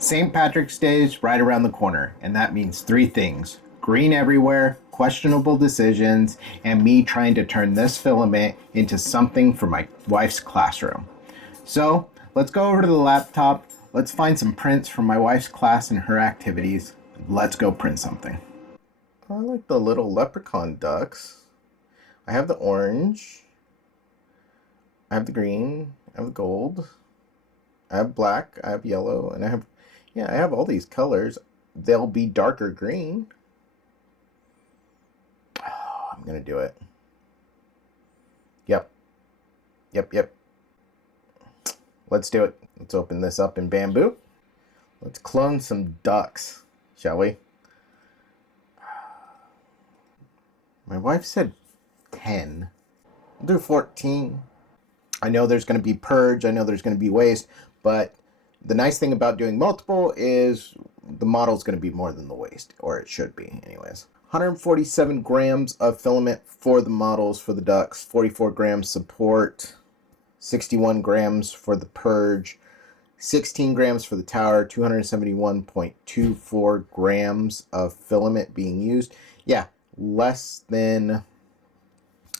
St. Patrick's Day is right around the corner, and that means three things: green everywhere, questionable decisions, and me trying to turn this filament into something for my wife's classroom. So let's go over to the laptop, let's find some prints from my wife's class and her activities. Let's go print something. I like the little leprechaun ducks. I have the orange, I have the green, I have the gold, I have black, I have yellow, and I have all these colors. They'll be darker green. Oh, I'm gonna do it. Yep. Let's do it. Let's open this up in Bambu. Let's clone some ducks, shall we? My wife said 10. I'll do 14. I know there's going to be purge, I know there's going to be waste, but the nice thing about doing multiple is the model's going to be more than the waste, or it should be anyways. 147 grams of filament for the models for the ducks, 44 grams support, 61 grams for the purge, 16 grams for the tower, 271.24 grams of filament being used. Yeah, less than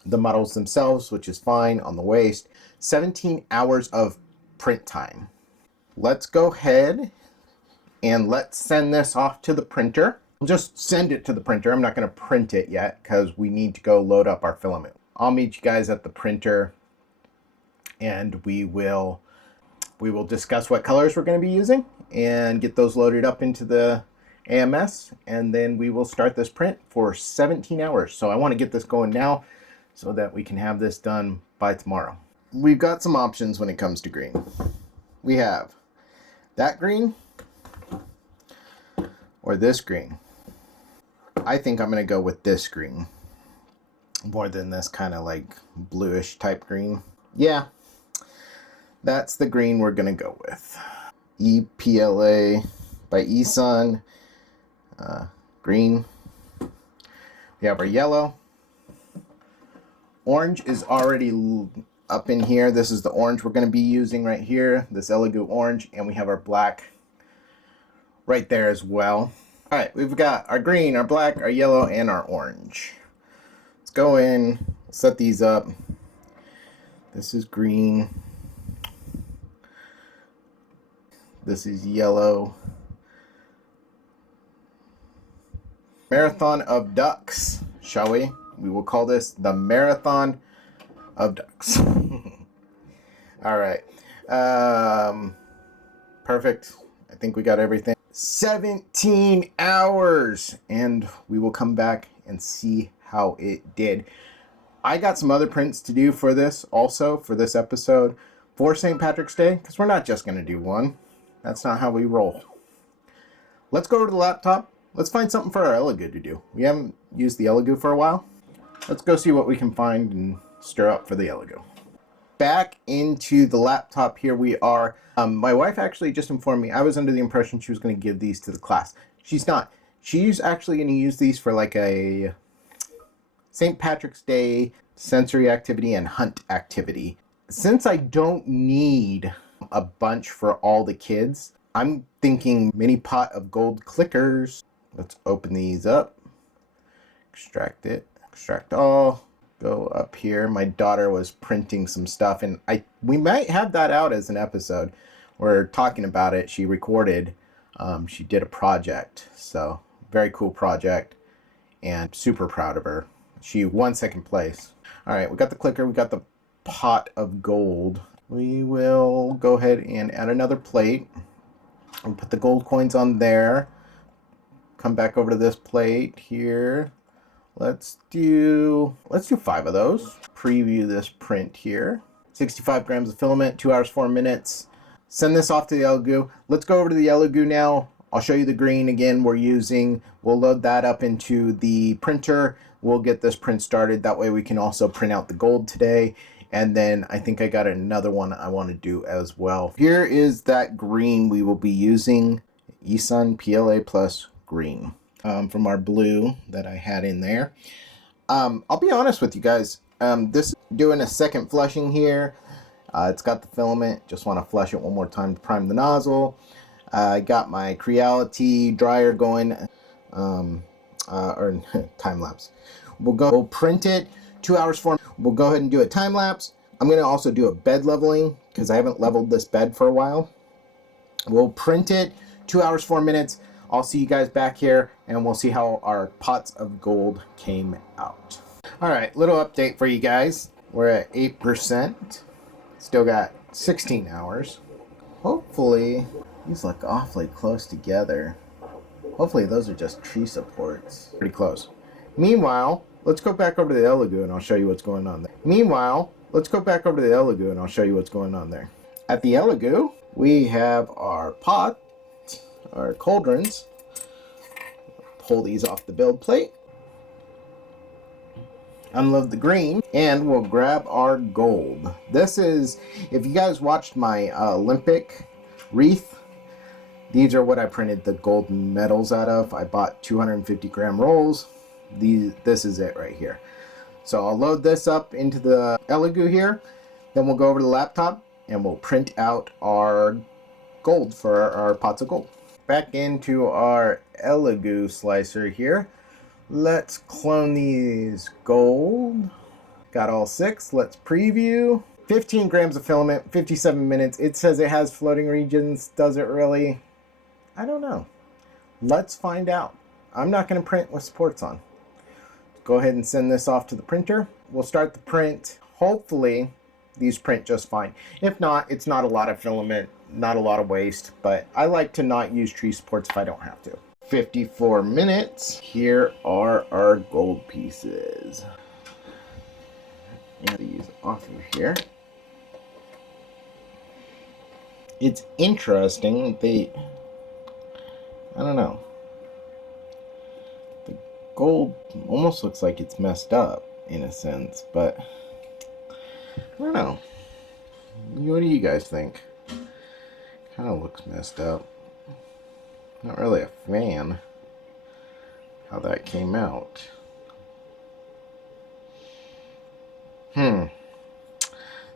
the models themselves, which is fine on the waste. 17 hours of print time. Let's go ahead and let's send this off to the printer. We'll just send it to the printer. I'm not going to print it yet because we need to go load up our filament. I'll meet you guys at the printer and we will discuss what colors we're going to be using and get those loaded up into the AMS, and then we will start this print for 17 hours. So I want to get this going now so that we can have this done by tomorrow. We've got some options when it comes to green. We have that green or this green. I think I'm going to go with this green more than this kind of like bluish type green. Yeah, that's the green we're going to go with. EPLA by eSun. Green. We have our yellow. Orange is already up in here. This is the orange we're going to be using right here, this Elegoo orange, and we have our black right there as well. All right, we've got our green, our black, our yellow, and our orange. Let's go in, set these up. This is green. This is yellow. Marathon of ducks, shall we? We will call this the Marathon of Ducks. All right. Perfect. I think we got everything. 17 hours. And we will come back and see how it did. I got some other prints to do for this also, for this episode, for St. Patrick's Day, because we're not just going to do one. That's not how we roll. Let's go over to the laptop. Let's find something for our Elegoo to do. We haven't used the Elegoo for a while. Let's go see what we can find and stir up for the Elegoo. Back into the laptop, here we are. My wife actually just informed me. I was under the impression she was going to give these to the class. She's not. She's actually going to use these for like a St. Patrick's Day sensory activity and hunt activity. Since I don't need a bunch for all the kids, I'm thinking mini pot of gold clickers. Let's open these up. Extract it. Extract all. Go up here. My daughter was printing some stuff, and we might have that out as an episode. We're talking about it. She recorded. She did a project. So very cool project, and super proud of her. She won second place. All right, we got the clicker. We got the pot of gold. We will go ahead and add another plate and put the gold coins on there. Come back over to this plate here. Let's do 5 of those. Preview this print here. 65 grams of filament, 2 hours, 4 minutes. Send this off to the Elegoo. Let's go over to the Elegoo now. I'll show you the green again we're using. We'll load that up into the printer. We'll get this print started. That way we can also print out the gold today. And then I think I got another one I want to do as well. Here is that green we will be using. eSun PLA Plus green. From our blue that I had in there. I'll be honest with you guys. This doing a second flushing here. It's got the filament. Just want to flush it one more time to prime the nozzle. I got my Creality dryer going, or time lapse. We'll print it 2 hours for. We'll go ahead and do a time lapse. I'm going to also do a bed leveling because I haven't leveled this bed for a while. We'll print it 2 hours 4 minutes. I'll see you guys back here and we'll see how our pots of gold came out. All right, little update for you guys. We're at 8%. Still got 16 hours. Hopefully, these look awfully close together. Hopefully those are just tree supports. Pretty close. Meanwhile, let's go back over to the Elegoo and I'll show you what's going on there. At the Elegoo, we have our pot, our cauldrons. Pull these off the build plate. Unload the green, and we'll grab our gold. This is, if you guys watched my Olympic wreath, these are what I printed the gold medals out of. I bought 250 gram rolls. This is it right here. So I'll load this up into the Elegoo here. Then we'll go over to the laptop and we'll print out our gold for our pots of gold. Back into our Elegoo slicer here. Let's clone these gold. Got all 6. Let's preview. 15 grams of filament, 57 minutes. It says it has floating regions. Does it really? I don't know. Let's find out. I'm not going to print with supports on. Go ahead and send this off to the printer. We'll start the print. Hopefully these print just fine. If not, it's not a lot of filament, not a lot of waste, but I like to not use tree supports if I don't have to. 54 minutes. Here are our gold pieces. And these off of here. It's interesting. I don't know. The gold almost looks like it's messed up in a sense, but I don't know. What do you guys think? Kind of looks messed up. Not really a fan how that came out.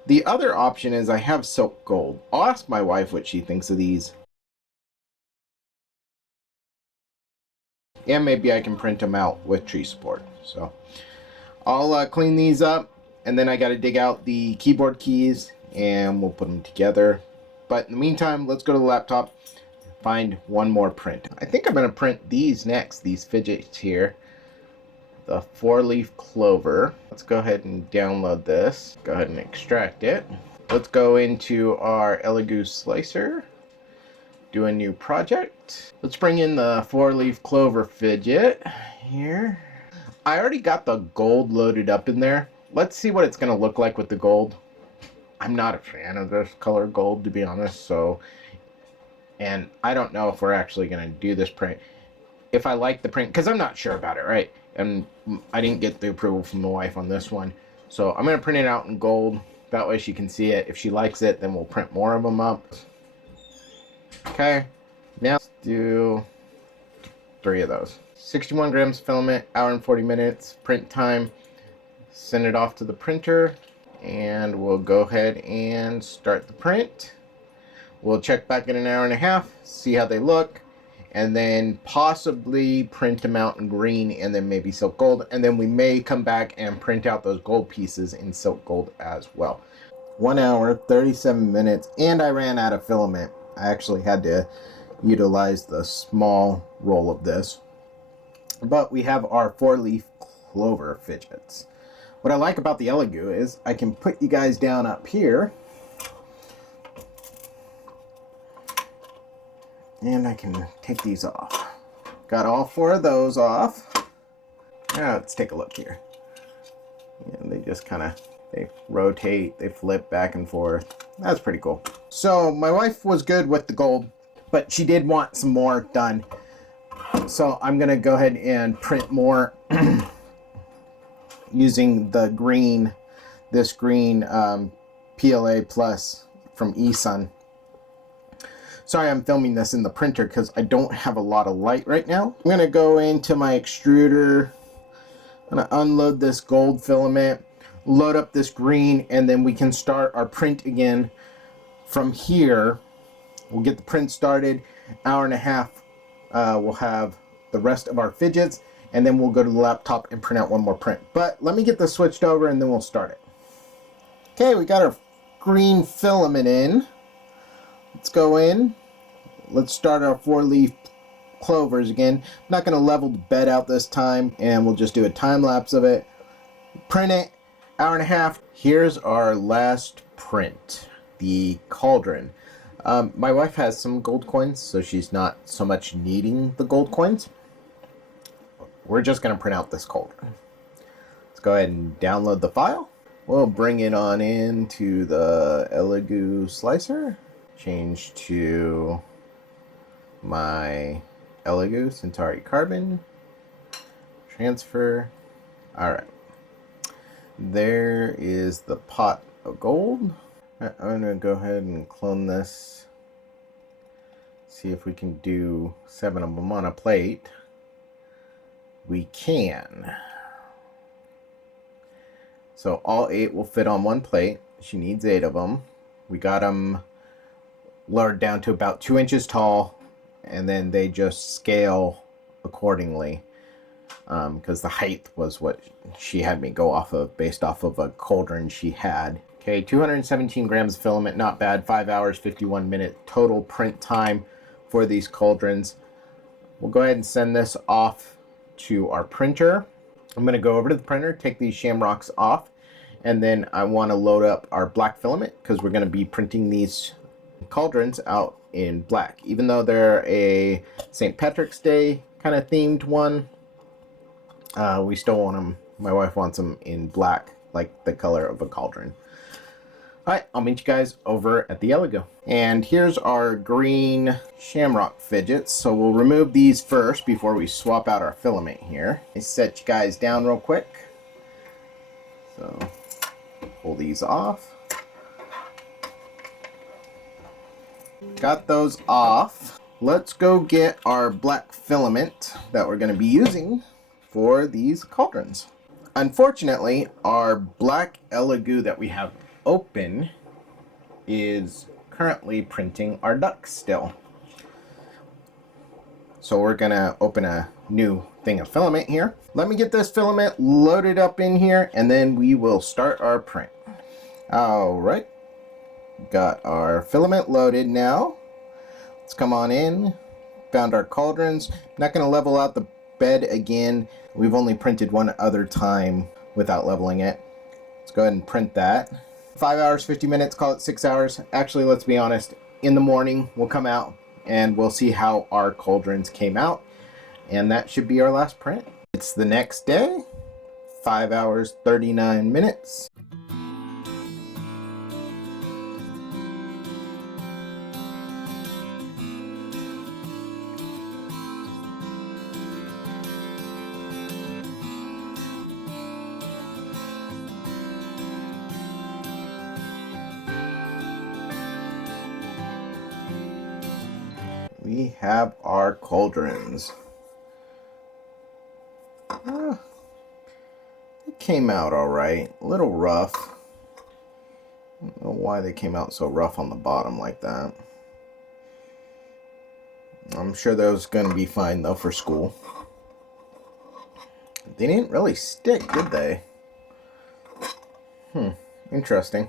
The other option is I have silk gold. I'll ask my wife what she thinks of these. And maybe I can print them out with tree support. So I'll clean these up, and then I got to dig out the keyboard keys and we'll put them together. But in the meantime, let's go to the laptop, find one more print. I think I'm going to print these next, these fidgets here. The 4-leaf clover. Let's go ahead and download this. Go ahead and extract it. Let's go into our Elegoo slicer. Do a new project. Let's bring in the 4-leaf clover fidget here. I already got the gold loaded up in there. Let's see what it's going to look like with the gold. I'm not a fan of this color gold, to be honest, so, and I don't know if we're actually going to do this print. If I like the print, because I'm not sure about it, right? And I didn't get the approval from the wife on this one. So I'm going to print it out in gold. That way she can see it. If she likes it, then we'll print more of them up. Okay. Now let's do 3 of those. 61 grams filament, hour and 40 minutes. Print time. Send it off to the printer. And we'll go ahead and start the print. We'll check back in an hour and a half. See how they look. And then possibly print them out in green and then maybe silk gold. And then we may come back and print out those gold pieces in silk gold as well. 1 hour, 37 minutes, and I ran out of filament. I actually had to utilize the small roll of this. But we have our 4-leaf clover fidgets. What I like about the Elegoo is I can put you guys down up here. And I can take these off. Got all 4 of those off. Now let's take a look here. And they just kind of, they rotate, they flip back and forth. That's pretty cool. So my wife was good with the gold, but she did want some more done. So I'm gonna go ahead and print more using the green, this green PLA Plus from eSun. Sorry, I'm filming this in the printer because I don't have a lot of light right now. I'm going to go into my extruder. I'm going to unload this gold filament, load up this green, and then we can start our print again from here. We'll get the print started, Hour and a half, we'll have the rest of our fidgets, and then we'll go to the laptop and print out one more print. But let me get this switched over and then we'll start it. Okay, we got our green filament in. Let's go in. Let's start our 4-leaf clovers again. I'm not going to level the bed out this time, and we'll just do a time lapse of it. Print it. Hour and a half. Here's our last print, the cauldron. My wife has some gold coins, so she's not so much needing the gold coins. We're just going to print out this cauldron. Let's go ahead and download the file. We'll bring it on into the Elegoo slicer. Change to my Elegoo Centauri Carbon. Transfer. Alright. There is the pot of gold. I'm going to go ahead and clone this. See if we can do 7 of them on a plate. We can. So all 8 will fit on one plate. She needs 8 of them. We got them lowered down to about 2 inches tall, and then they just scale accordingly, because the height was what she had me go off of based off of a cauldron she had. Okay, 217 grams of filament, not bad. 5 hours, 51 minute total print time for these cauldrons. We'll go ahead and send this off to our printer. I'm going to go over to the printer, take these shamrocks off, and then I want to load up our black filament because we're going to be printing these cauldrons out in black. Even though they're a St. Patrick's Day kind of themed one, we still want them, my wife wants them in black, like the color of a cauldron. Alright, I'll meet you guys over at the Elegoo. And here's our green shamrock fidgets. So we'll remove these first before we swap out our filament here. Let me set you guys down real quick. So pull these off. Got those off. Let's go get our black filament that we're going to be using for these cauldrons. Unfortunately, our black Elegoo that we have open is currently printing our ducks still. So we're gonna open a new thing of filament here. Let me get this filament loaded up in here and then we will start our print. Alright, got our filament loaded now. Let's come on in. Found our cauldrons. Not gonna level out the bed again. We've only printed one other time without leveling it. Let's go ahead and print that. 5 hours, 50 minutes, call it 6 hours. Actually, let's be honest, in the morning we'll come out and we'll see how our cauldrons came out. And that should be our last print. It's the next day, 5 hours, 39 minutes. We have our cauldrons. It came out alright. A little rough. I don't know why they came out so rough on the bottom like that. I'm sure those are going to be fine though for school. They didn't really stick, did they? Interesting.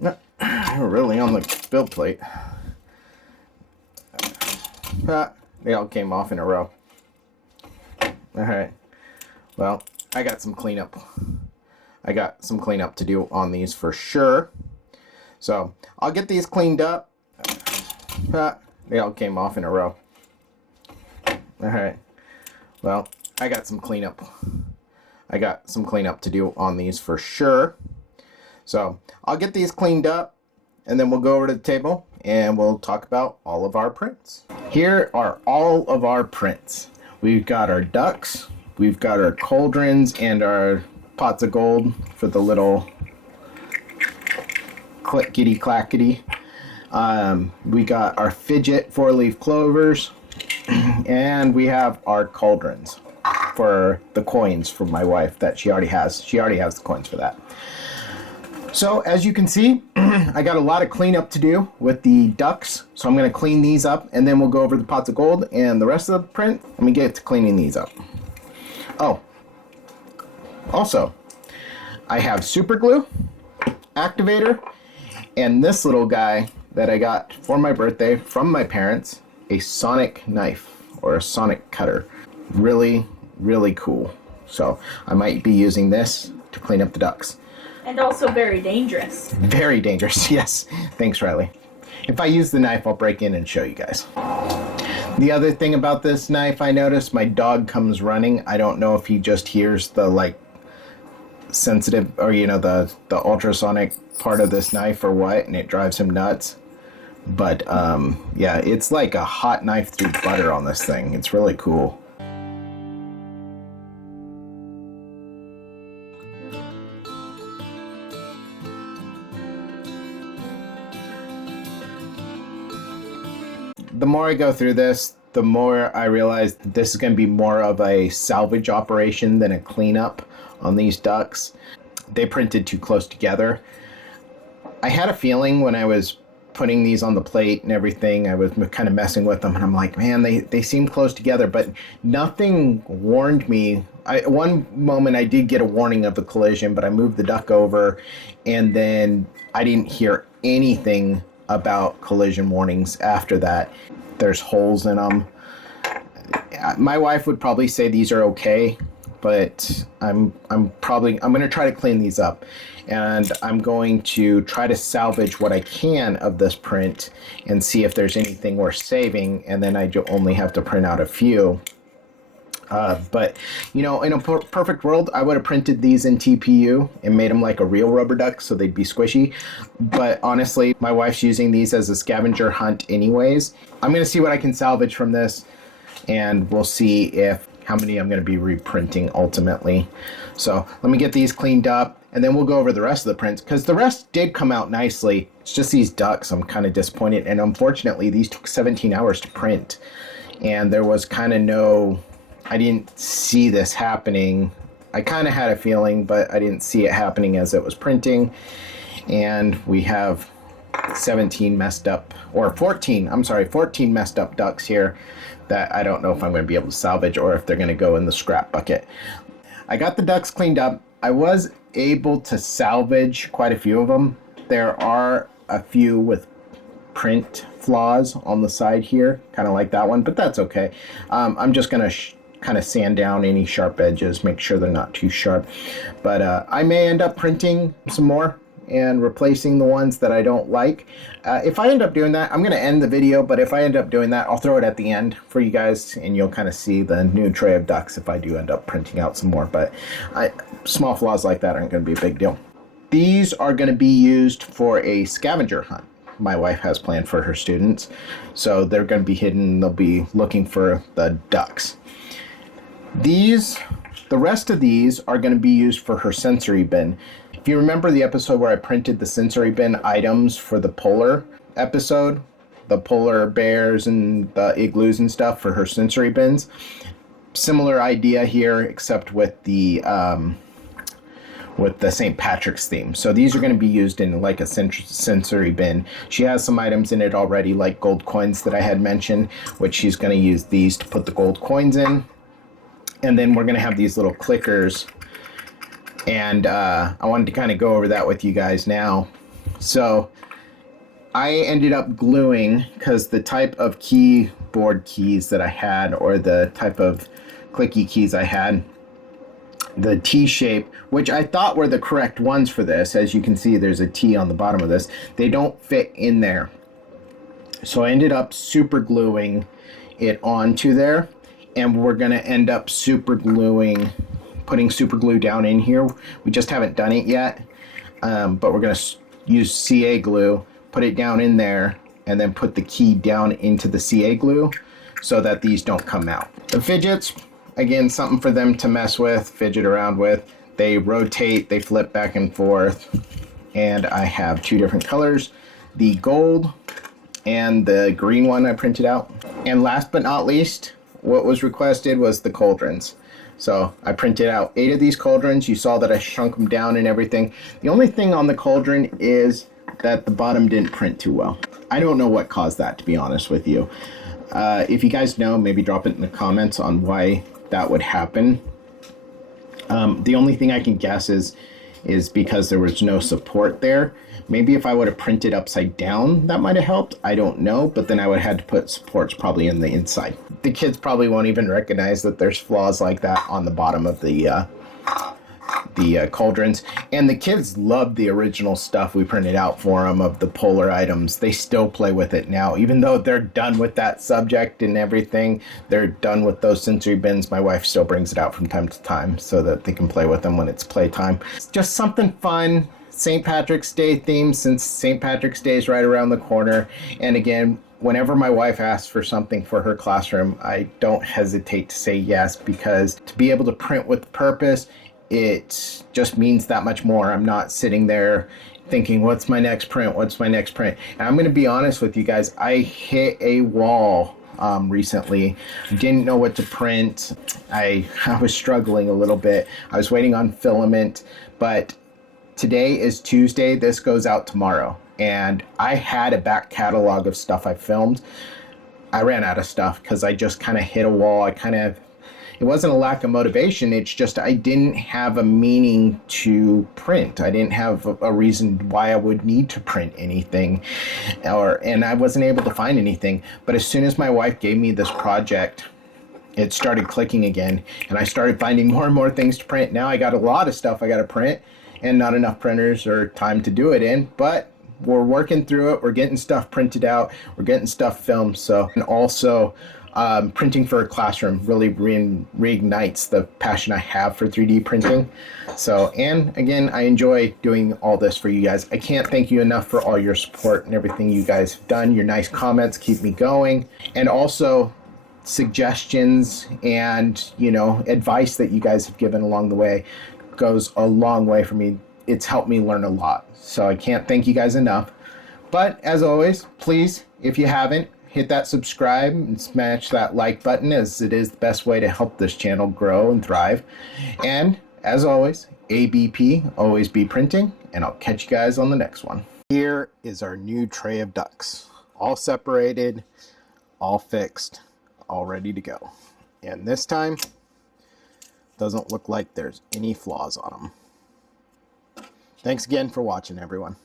No, they're really on the build plate. They all came off in a row. Alright. Well, I got some cleanup. I got some cleanup to do on these for sure. So, I'll get these cleaned up. They all came off in a row. Alright. Well, I got some cleanup. I got some cleanup to do on these for sure. So, I'll get these cleaned up and then we'll go over to the table and we'll talk about all of our prints. Here are all of our prints. We've got our ducks, we've got our cauldrons, and our pots of gold for the little clickety clackety. We got our fidget 4-leaf clovers, and we have our cauldrons for the coins for my wife that she already has. She already has the coins for that. So as you can see, I got a lot of cleanup to do with the ducks. So I'm going to clean these up, and then we'll go over the pots of gold and the rest of the print. Let me get to cleaning these up. Oh, also, I have super glue, activator, and this little guy that I got for my birthday from my parents, a sonic knife or a sonic cutter. Really, really cool. So I might be using this to clean up the ducks. And also very dangerous. Very dangerous, yes. Thanks, Riley. If I use the knife, I'll break in and show you guys. The other thing about this knife, I noticed my dog comes running. I don't know if he just hears the like sensitive, or you know, the ultrasonic part of this knife or what, and it drives him nuts. But yeah, it's like a hot knife through butter on this thing. It's really cool. The more I go through this, the more I realize that this is going to be more of a salvage operation than a cleanup on these ducks. They printed too close together. I had a feeling when I was putting these on the plate and everything, I was kind of messing with them, and I'm like, man, they seem close together, but nothing warned me. One moment I did get a warning of the collision, but I moved the duck over, and then I didn't hear anything about collision warnings after that. There's holes in them. My wife would probably say these are okay, but I'm going to try to clean these up, and I'm going to try to salvage what I can of this print and see if there's anything worth saving, and then I only have to print out a few. But, you know, in a perfect world, I would have printed these in TPU and made them like a real rubber duck so they'd be squishy. But honestly, my wife's using these as a scavenger hunt anyways. I'm going to see what I can salvage from this, and we'll see how many I'm going to be reprinting ultimately. So let me get these cleaned up, and then we'll go over the rest of the prints, because the rest did come out nicely. It's just these ducks I'm kind of disappointed, and unfortunately these took 17 hours to print, and there was kind of I didn't see this happening. I kind of had a feeling, but I didn't see it happening as it was printing. And we have 14 messed up ducks here that I don't know if I'm going to be able to salvage or if they're going to go in the scrap bucket. I got the ducks cleaned up. I was able to salvage quite a few of them. There are a few with print flaws on the side here, kind of like that one, but that's okay. I'm just going to kind of sand down any sharp edges, make sure they're not too sharp. But I may end up printing some more and replacing the ones that I don't like. If I end up doing that, I'm going to end the video, but if I end up doing that, I'll throw it at the end for you guys, and you'll kind of see the new tray of ducks if I do end up printing out some more. But small flaws like that aren't going to be a big deal. These are going to be used for a scavenger hunt my wife has planned for her students. So they're going to be hidden. They'll be looking for the ducks. The rest of these are going to be used for her sensory bin. If you remember the episode where I printed the sensory bin items for the polar episode, the polar bears and the igloos and stuff for her sensory bins, similar idea here, except with the St. Patrick's theme. So these are going to be used in like a sensory bin. She has some items in it already, like gold coins that I had mentioned, which she's going to use these to put the gold coins in. And then we're going to have these little clickers, and I wanted to kind of go over that with you guys now. So I ended up gluing, because the type of keyboard keys that I had, or the type of clicky keys I had, the T shape, which I thought were the correct ones for this. As you can see, there's a T on the bottom of this. They don't fit in there. So I ended up super gluing it onto there. And we're going to end up putting super glue down in here. We just haven't done it yet, but we're going to use CA glue, put it down in there, and then put the key down into the CA glue so that these don't come out. The fidgets, again, something for them to mess with, fidget around with. They rotate, they flip back and forth, and I have two different colors, the gold and the green one I printed out. And last but not least, what was requested was the cauldrons. So I printed out 8 of these cauldrons. You saw that I shrunk them down and everything. The only thing on the cauldron is that the bottom didn't print too well. I don't know what caused that, to be honest with you. If you guys know, maybe drop it in the comments on why that would happen. The only thing I can guess is because there was no support there. Maybe if I would have printed upside down, that might have helped. I don't know, but then I would have had to put supports probably in the inside. The kids probably won't even recognize that there's flaws like that on the bottom of the cauldrons. And the kids loved the original stuff we printed out for them of the polar items. They still play with it now, even though they're done with that subject and everything. They're done with those sensory bins. My wife still brings it out from time to time so that they can play with them when it's playtime. It's just something fun. St. Patrick's Day theme, since St. Patrick's Day is right around the corner. And again, whenever my wife asks for something for her classroom, I don't hesitate to say yes, because to be able to print with purpose, it just means that much more. I'm not sitting there thinking, what's my next print? What's my next print? And I'm going to be honest with you guys. I hit a wall recently. Didn't know what to print. I was struggling a little bit. I was waiting on filament, but today is Tuesday. This goes out tomorrow. And I had a back catalog of stuff I filmed. I ran out of stuff because I just kind of hit a wall. It wasn't a lack of motivation. It's just I didn't have a meaning to print. I didn't have a reason why I would need to print anything, and I wasn't able to find anything. But as soon as my wife gave me this project, it started clicking again, and I started finding more and more things to print. Now I got a lot of stuff I got to print, and not enough printers or time to do it in, but we're working through it. We're getting stuff printed out. We're getting stuff filmed. So, and also printing for a classroom really reignites the passion I have for 3D printing. So, and again, I enjoy doing all this for you guys. I can't thank you enough for all your support and everything you guys have done. Your nice comments keep me going. And also suggestions and, advice that you guys have given along the way goes a long way for me. It's helped me learn a lot. So I can't thank you guys enough. But as always, please, if you haven't, hit that subscribe and smash that like button, as it is the best way to help this channel grow and thrive. And as always, ABP, always be printing, and I'll catch you guys on the next one. Here is our new tray of ducks, all separated, all fixed, all ready to go. And this time, doesn't look like there's any flaws on them. Thanks again for watching, everyone.